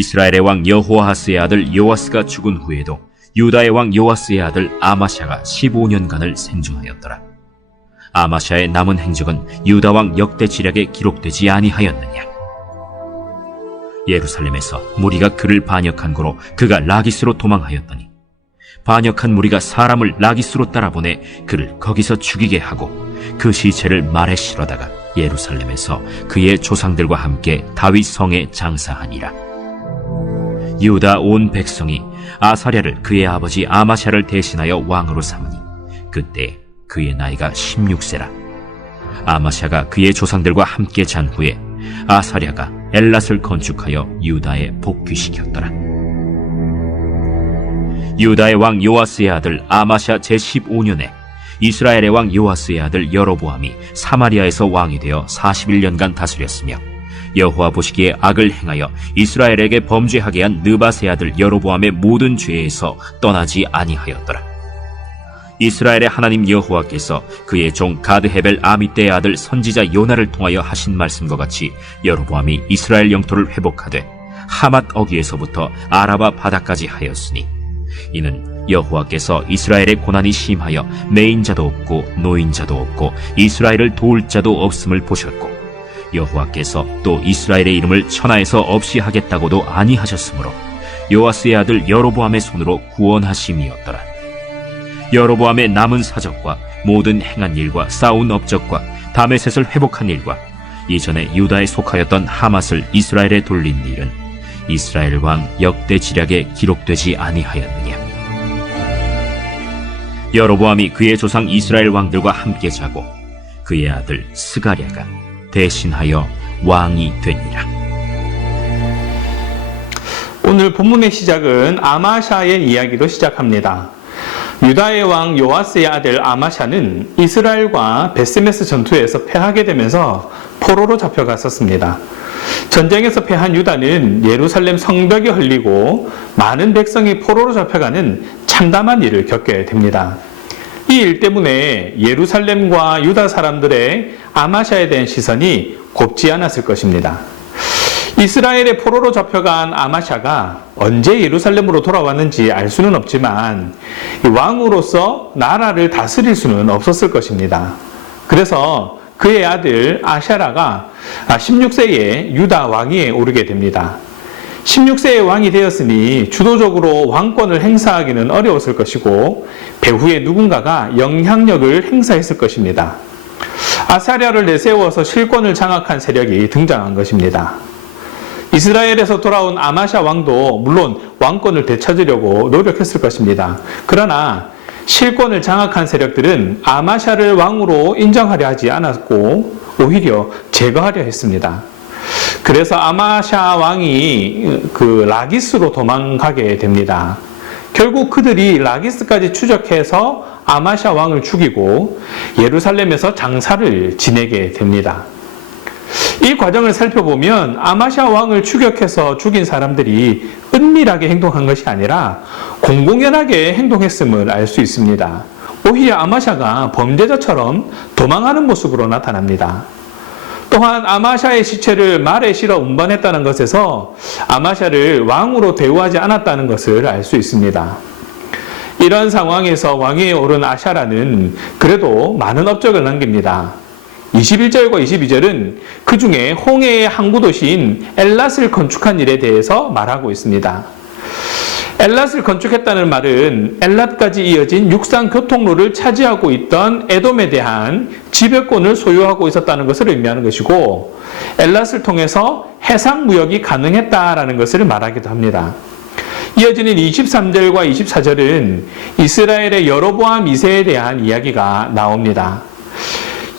이스라엘의 왕 여호아하스의 아들 요아스가 죽은 후에도 유다의 왕 요아스의 아들 아마샤가 15년간을 생존하였더라. 아마샤의 남은 행적은 유다 왕 역대지략에 기록되지 아니하였느냐. 예루살렘에서 무리가 그를 반역한 고로 그가 라기스로 도망하였더니 반역한 무리가 사람을 라기스로 따라보내 그를 거기서 죽이게 하고 그 시체를 말에 실어다가 예루살렘에서 그의 조상들과 함께 다윗 성에 장사하니라. 유다 온 백성이 아사랴를 그의 아버지 아마샤를 대신하여 왕으로 삼으니 그때 그의 나이가 16세라. 아마샤가 그의 조상들과 함께 잔 후에 아사랴가 엘랏을 건축하여 유다에 복귀시켰더라. 유다의 왕 요아스의 아들 아마샤 제15년에 이스라엘의 왕 요아스의 아들 여로보암이 사마리아에서 왕이 되어 41년간 다스렸으며 여호와 보시기에 악을 행하여 이스라엘에게 범죄하게 한 느밧의 아들 여로보암의 모든 죄에서 떠나지 아니하였더라. 이스라엘의 하나님 여호와께서 그의 종 가드헤벨 아미떼의 아들 선지자 요나를 통하여 하신 말씀과 같이 여로보암이 이스라엘 영토를 회복하되 하맛 어귀에서부터 아라바 바다까지 하였으니 이는 여호와께서 이스라엘의 고난이 심하여 매인자도 없고 노인자도 없고 이스라엘을 도울 자도 없음을 보셨고 여호와께서 또 이스라엘의 이름을 천하에서 없이 하겠다고도 아니하셨으므로 요아스의 아들 여로보암의 손으로 구원하심이었더라. 여로보암의 남은 사적과 모든 행한 일과 싸운 업적과 다메셋을 회복한 일과 이전에 유다에 속하였던 하맛을 이스라엘에 돌린 일은 이스라엘 왕 역대 지략에 기록되지 아니하였느냐. 여로보암이 그의 조상 이스라엘 왕들과 함께 자고 그의 아들 스가랴가 대신하여 왕이 되니라. 오늘 본문의 시작은 아마샤의 이야기로 시작합니다. 유다의 왕 요아스의 아들 아마샤는 이스라엘과 베스메스 전투에서 패하게 되면서 포로로 잡혀갔었습니다. 전쟁에서 패한 유다는 예루살렘 성벽이 헐리고 많은 백성이 포로로 잡혀가는 참담한 일을 겪게 됩니다. 이 일 때문에 예루살렘과 유다 사람들의 아마샤에 대한 시선이 곱지 않았을 것입니다. 이스라엘의 포로로 잡혀간 아마샤가 언제 예루살렘으로 돌아왔는지 알 수는 없지만 왕으로서 나라를 다스릴 수는 없었을 것입니다. 그래서 그의 아들 아샤라가 16세에 유다 왕위에 오르게 됩니다. 16세의 왕이 되었으니 주도적으로 왕권을 행사하기는 어려웠을 것이고 배후에 누군가가 영향력을 행사했을 것입니다. 아사랴를 내세워서 실권을 장악한 세력이 등장한 것입니다. 이스라엘에서 돌아온 아마샤 왕도 물론 왕권을 되찾으려고 노력했을 것입니다. 그러나 실권을 장악한 세력들은 아마샤를 왕으로 인정하려 하지 않았고 오히려 제거하려 했습니다. 그래서 아마샤 왕이 라기스로 도망가게 됩니다. 결국 그들이 라기스까지 추적해서 아마샤 왕을 죽이고 예루살렘에서 장사를 지내게 됩니다. 이 과정을 살펴보면 아마샤 왕을 추격해서 죽인 사람들이 은밀하게 행동한 것이 아니라 공공연하게 행동했음을 알 수 있습니다. 오히려 아마샤가 범죄자처럼 도망하는 모습으로 나타납니다. 또한 아마샤의 시체를 말에 실어 운반했다는 것에서 아마샤를 왕으로 대우하지 않았다는 것을 알 수 있습니다. 이런 상황에서 왕위에 오른 아샤라는 그래도 많은 업적을 남깁니다. 21절과 22절은 그 중에 홍해의 항구 도시인 엘랏을 건축한 일에 대해서 말하고 있습니다. 엘랏을 건축했다는 말은 엘랏까지 이어진 육상 교통로를 차지하고 있던 에돔에 대한 지배권을 소유하고 있었다는 것을 의미하는 것이고 엘랏을 통해서 해상 무역이 가능했다라는 것을 말하기도 합니다. 이어지는 23절과 24절은 이스라엘의 여로보암 2세에 대한 이야기가 나옵니다.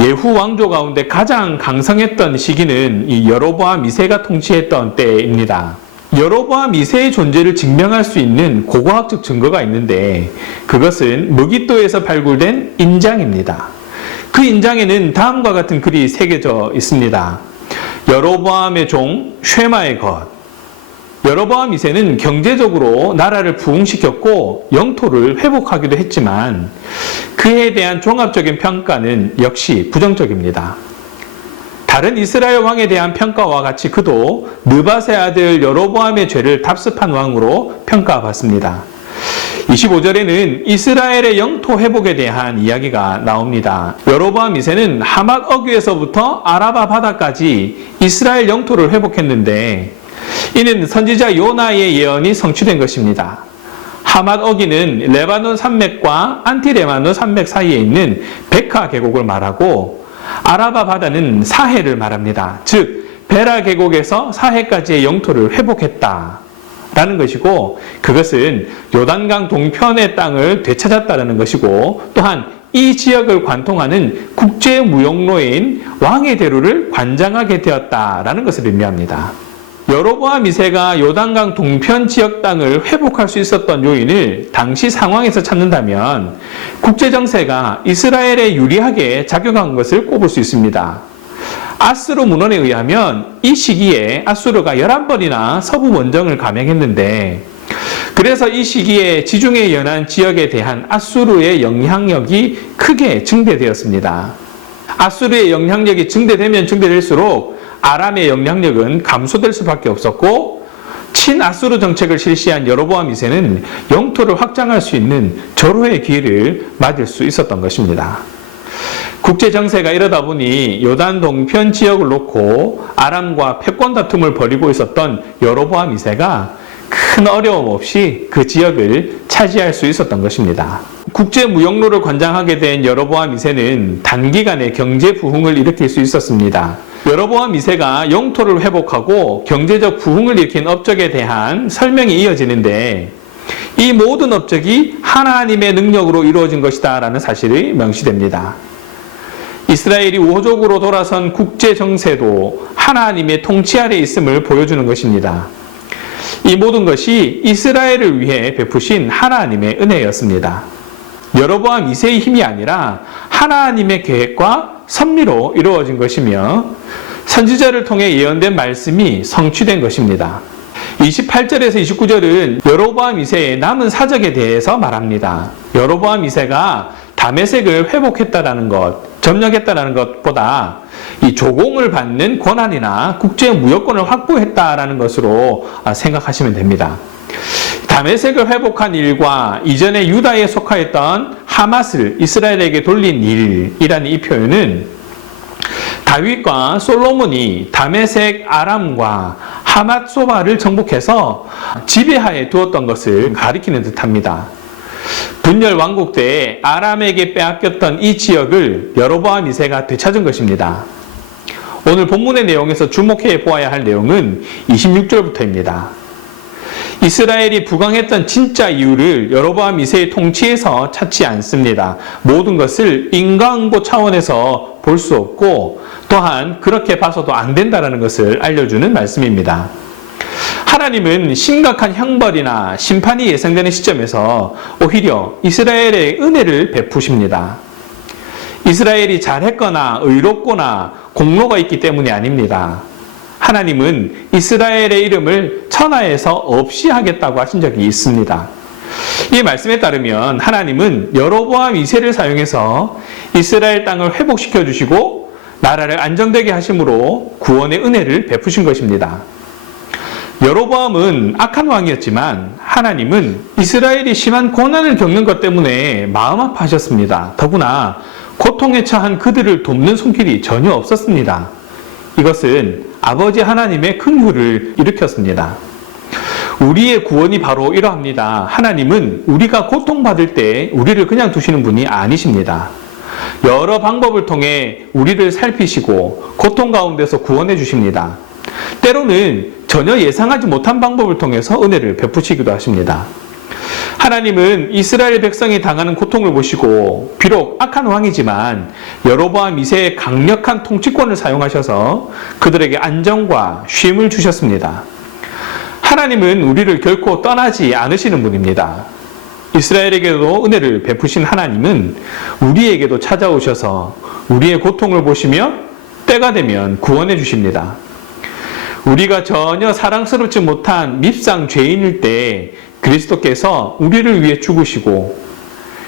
예후 왕조 가운데 가장 강성했던 시기는 이 여로보암 2세가 통치했던 때입니다. 여로보암 2세의 존재를 증명할 수 있는 고고학적 증거가 있는데 그것은 무깃도에서 발굴된 인장입니다. 그 인장에는 다음과 같은 글이 새겨져 있습니다. 여로보암의 종 쉐마의 것. 여로보암 2세는 경제적으로 나라를 부흥시켰고 영토를 회복하기도 했지만 그에 대한 종합적인 평가는 역시 부정적입니다. 다른 이스라엘 왕에 대한 평가와 같이 그도 느밧의 아들 여로보암의 죄를 답습한 왕으로 평가받습니다. 25절에는 이스라엘의 영토 회복에 대한 이야기가 나옵니다. 여로보암 2세는 하맛 어귀에서부터 아라바 바다까지 이스라엘 영토를 회복했는데 이는 선지자 요나의 예언이 성취된 것입니다. 하맛 어귀는 레바논 산맥과 안티레바논 산맥 사이에 있는 베카 계곡을 말하고 아라바 바다는 사해를 말합니다. 즉 베라 계곡에서 사해까지의 영토를 회복했다라는 것이고 그것은 요단강 동편의 땅을 되찾았다는 것이고 또한 이 지역을 관통하는 국제무역로인 왕의 대로를 관장하게 되었다라는 것을 의미합니다. 여로보암 2세가 요단강 동편 지역 땅을 회복할 수 있었던 요인을 당시 상황에서 찾는다면 국제정세가 이스라엘에 유리하게 작용한 것을 꼽을 수 있습니다. 아수르 문헌에 의하면 이 시기에 아수르가 11번이나 서부 원정을 감행했는데 그래서 이 시기에 지중해 연안 지역에 대한 아수르의 영향력이 크게 증대되었습니다. 아수르의 영향력이 증대되면 증대될수록 아람의 영향력은 감소될 수밖에 없었고 친아수르 정책을 실시한 여로보암 2세는 영토를 확장할 수 있는 절호의 기회를 맞을 수 있었던 것입니다. 국제정세가 이러다 보니 요단 동편 지역을 놓고 아람과 패권 다툼을 벌이고 있었던 여로보암 2세가 큰 어려움 없이 그 지역을 차지할 수 있었던 것입니다. 국제 무역로를 관장하게 된 여로보암 2세는 단기간에 경제 부흥을 일으킬 수 있었습니다. 여로보암 2세가 영토를 회복하고 경제적 부흥을 일으킨 업적에 대한 설명이 이어지는데 이 모든 업적이 하나님의 능력으로 이루어진 것이다 라는 사실이 명시됩니다. 이스라엘이 우호적으로 돌아선 국제 정세도 하나님의 통치 아래 있음을 보여주는 것입니다. 이 모든 것이 이스라엘을 위해 베푸신 하나님의 은혜였습니다. 여로보암 2세의 힘이 아니라 하나님의 계획과 섭리로 이루어진 것이며 선지자를 통해 예언된 말씀이 성취된 것입니다. 28절에서 29절은 여로보암 2세의 남은 사적에 대해서 말합니다. 여로보암 2세가 다메섹을 회복했다라는 것, 점령했다라는 것보다 이 조공을 받는 권한이나 국제 무역권을 확보했다라는 것으로 생각하시면 됩니다. 다메섹을 회복한 일과 이전에 유다에 속하였던 하맛을 이스라엘에게 돌린 일이라는 이 표현은 다윗과 솔로몬이 다메섹 아람과 하맛 소바를 정복해서 지배하에 두었던 것을 가리키는 듯합니다. 분열 왕국 때에 아람에게 빼앗겼던 이 지역을 여로보암 2세가 되찾은 것입니다. 오늘 본문의 내용에서 주목해 보아야 할 내용은 26절부터입니다. 이스라엘이 부강했던 진짜 이유를 여로보암 2세의 통치에서 찾지 않습니다. 모든 것을 인과응보 차원에서 볼 수 없고 또한 그렇게 봐서도 안 된다는 것을 알려주는 말씀입니다. 하나님은 심각한 형벌이나 심판이 예상되는 시점에서 오히려 이스라엘의 은혜를 베푸십니다. 이스라엘이 잘했거나 의롭거나 공로가 있기 때문이 아닙니다. 하나님은 이스라엘의 이름을 천하에서 없이 하겠다고 하신 적이 있습니다. 이 말씀에 따르면 하나님은 여로보암 2세를 사용해서 이스라엘 땅을 회복시켜 주시고 나라를 안정되게 하심으로 구원의 은혜를 베푸신 것입니다. 여로보암은 악한 왕이었지만 하나님은 이스라엘이 심한 고난을 겪는 것 때문에 마음 아파하셨습니다. 더구나 고통에 처한 그들을 돕는 손길이 전혀 없었습니다. 이것은 아버지 하나님의 긍휼을 일으켰습니다. 우리의 구원이 바로 이러합니다. 하나님은 우리가 고통받을 때 우리를 그냥 두시는 분이 아니십니다. 여러 방법을 통해 우리를 살피시고 고통 가운데서 구원해 주십니다. 때로는 전혀 예상하지 못한 방법을 통해서 은혜를 베푸시기도 하십니다. 하나님은 이스라엘 백성이 당하는 고통을 보시고 비록 악한 왕이지만 여로보암 2세의 강력한 통치권을 사용하셔서 그들에게 안정과 쉼을 주셨습니다. 하나님은 우리를 결코 떠나지 않으시는 분입니다. 이스라엘에게도 은혜를 베푸신 하나님은 우리에게도 찾아오셔서 우리의 고통을 보시며 때가 되면 구원해 주십니다. 우리가 전혀 사랑스럽지 못한 밉상 죄인일 때 그리스도께서 우리를 위해 죽으시고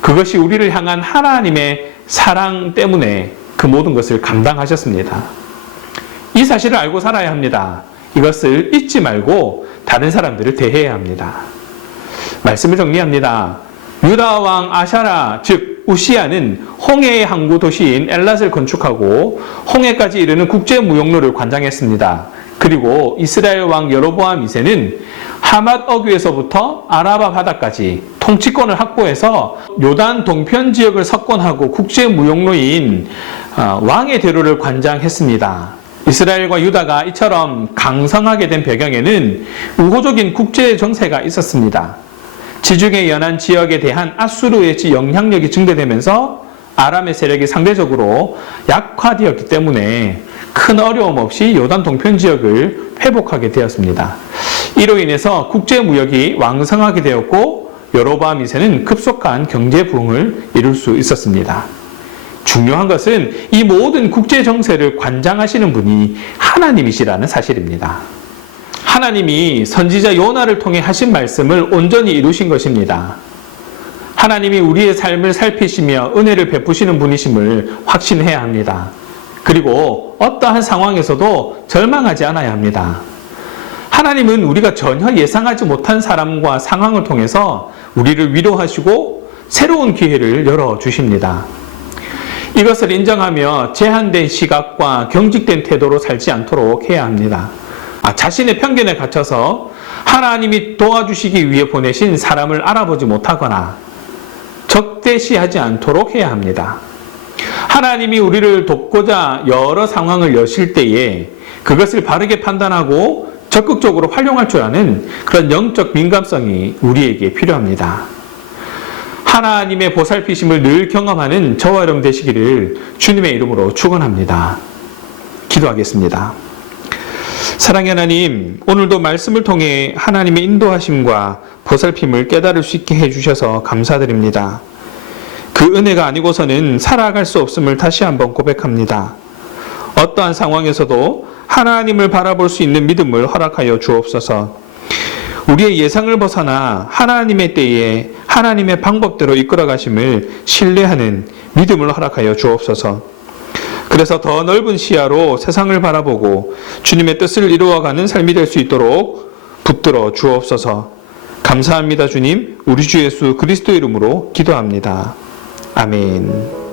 그것이 우리를 향한 하나님의 사랑 때문에 그 모든 것을 감당하셨습니다. 이 사실을 알고 살아야 합니다. 이것을 잊지 말고 다른 사람들을 대해야 합니다. 말씀을 정리합니다. 유다 왕 아샤라 즉 우시야는 홍해의 항구 도시인 엘랏을 건축하고 홍해까지 이르는 국제 무역로를 관장했습니다. 그리고 이스라엘 왕 여로보암 2세는 하맛 어귀에서부터 아라바 바다까지 통치권을 확보해서 요단 동편 지역을 석권하고 국제 무역로인 왕의 대로를 관장했습니다. 이스라엘과 유다가 이처럼 강성하게 된 배경에는 우호적인 국제 정세가 있었습니다. 지중해 연안 지역에 대한 아수르의 영향력이 증대되면서 아람의 세력이 상대적으로 약화되었기 때문에 큰 어려움 없이 요단 동편 지역을 회복하게 되었습니다. 이로 인해서 국제 무역이 왕성하게 되었고 여로보암 2세는 급속한 경제 부흥을 이룰 수 있었습니다. 중요한 것은 이 모든 국제 정세를 관장하시는 분이 하나님이시라는 사실입니다. 하나님이 선지자 요나를 통해 하신 말씀을 온전히 이루신 것입니다. 하나님이 우리의 삶을 살피시며 은혜를 베푸시는 분이심을 확신해야 합니다. 그리고 어떠한 상황에서도 절망하지 않아야 합니다. 하나님은 우리가 전혀 예상하지 못한 사람과 상황을 통해서 우리를 위로하시고 새로운 기회를 열어주십니다. 이것을 인정하며 제한된 시각과 경직된 태도로 살지 않도록 해야 합니다. 자신의 편견에 갇혀서 하나님이 도와주시기 위해 보내신 사람을 알아보지 못하거나 적대시하지 않도록 해야 합니다. 하나님이 우리를 돕고자 여러 상황을 여실 때에 그것을 바르게 판단하고 적극적으로 활용할 줄 아는 그런 영적 민감성이 우리에게 필요합니다. 하나님의 보살피심을 늘 경험하는 저와 여러분 되시기를 주님의 이름으로 축원합니다. 기도하겠습니다. 사랑의 하나님, 오늘도 말씀을 통해 하나님의 인도하심과 보살핌을 깨달을 수 있게 해주셔서 감사드립니다. 그 은혜가 아니고서는 살아갈 수 없음을 다시 한번 고백합니다. 어떠한 상황에서도 하나님을 바라볼 수 있는 믿음을 허락하여 주옵소서. 우리의 예상을 벗어나 하나님의 때에 하나님의 방법대로 이끌어 가심을 신뢰하는 믿음을 허락하여 주옵소서. 그래서 더 넓은 시야로 세상을 바라보고 주님의 뜻을 이루어가는 삶이 될 수 있도록 붙들어 주옵소서. 감사합니다, 주님. 우리 주 예수 그리스도 이름으로 기도합니다. 아멘.